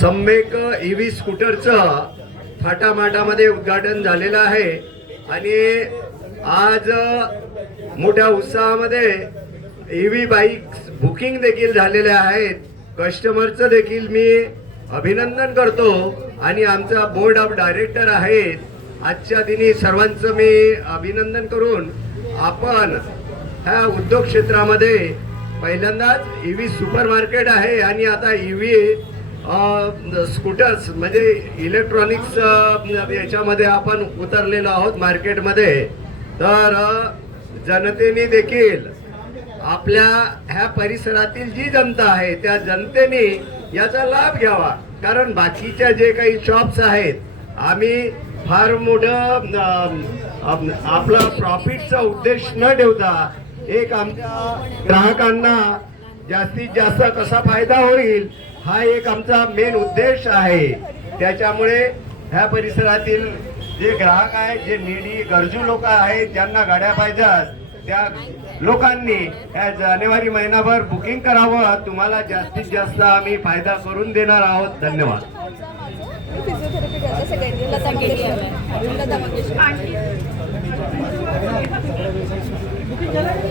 सम्यक ईव्ही स्कूटरचं थाटामाटामध्ये उद्घाटन झालेलं आहे आणि आज मोठ्या उत्साहामध्ये ईव्ही बाईक्स बुकिंग देखील झालेल्या आहेत. कस्टमरचं देखील मी अभिनंदन करतो आणि आमचा बोर्ड ऑफ डायरेक्टर आहेत. आजच्या दिनी सर्वांचं मी अभिनंदन करून आपण ह्या उद्योग क्षेत्रामध्ये पहिल्यांदाच ईव्ही सुपर मार्केट आहे आणि आता ईव्ही स्कूटर्स म्हणजे इलेक्ट्रॉनिक्स याच्यामध्ये आपण उतरलेलो आहोत मार्केटमध्ये. तर जनतेने देखील आपल्या ह्या परिसरातील जी जनता आहे त्या जनतेने याचा लाभ घ्यावा. कारण बाकीच्या जे काही शॉप्स आहेत आम्ही फार मोठं आपला प्रॉफिटचा उद्देश न ठेवता एक आमच्या ग्राहकांना जास्तीत जास्त कसा फायदा होईल हा एक आमचा मेन उद्देश आहे. त्याच्यामुळे ह्या परिसरातील जे ग्राहक आहेत, जे निडी गरजू लोक आहेत, ज्यांना गाड्या पाहिजेत त्या लोकांनी या जानेवारी महिनाभर बुकिंग करावं. तुम्हाला जास्तीत जास्त आम्ही फायदा करून देणार आहोत. धन्यवाद. फिजिओथेरपी